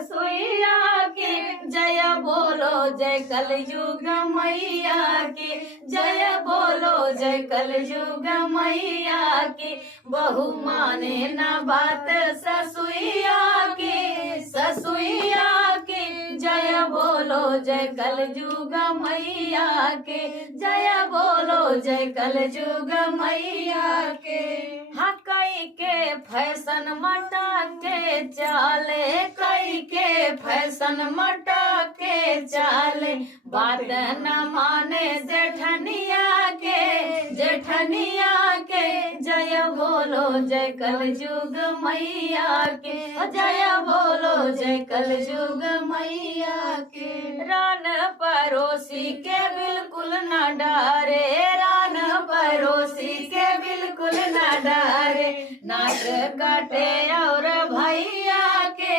ससुइया के जय बोलो जय कलयुग मैया के जय बोलो जय कलयुग मैया के बहु माने न बात ससुइया के जय बोलो जय कलयुग मैया के जय बोलो जय कलयुग मैया के कई के फैशन मटा के चाले कई के फैशन मटा के चाले बात न माने जेठनिया के जय बोलो जय कलयुग मैया के जय बोलो जय कलयुग मैया के रान पड़ोसी के बिल्कुल न डारे रान पड़ोसी के बिल्कुल न डारे नाक काटे और भैया के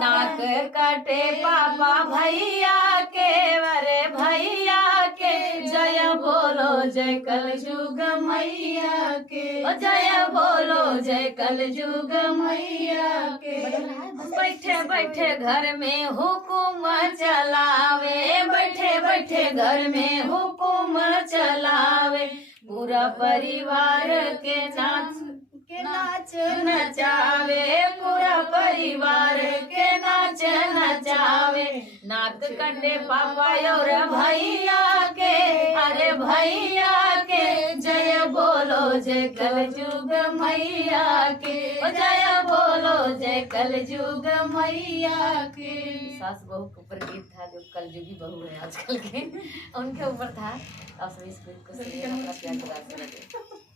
नाक काटे पापा भैया के अरे भैया के जय बोलो जय कलयुग मैया के जय बोलो जय कलयुग मैया के बैठे बैठे घर में हुकुम चलावे बैठे बैठे घर में हुकुम चलावे पूरा परिवार के नाच नचावे पूरा परिवार के नाच नचावे नाक कटे पापा और भैया के अरे भैया के जय बोलो जय कलयुग मैया के जय बोलो जय कलयुग मैया के। सास बहू के ऊपर गीत था जो कलयुगी बहू है आजकल के उनके ऊपर था। आप सभी इसको सुनिए, अपना प्यार से लगे।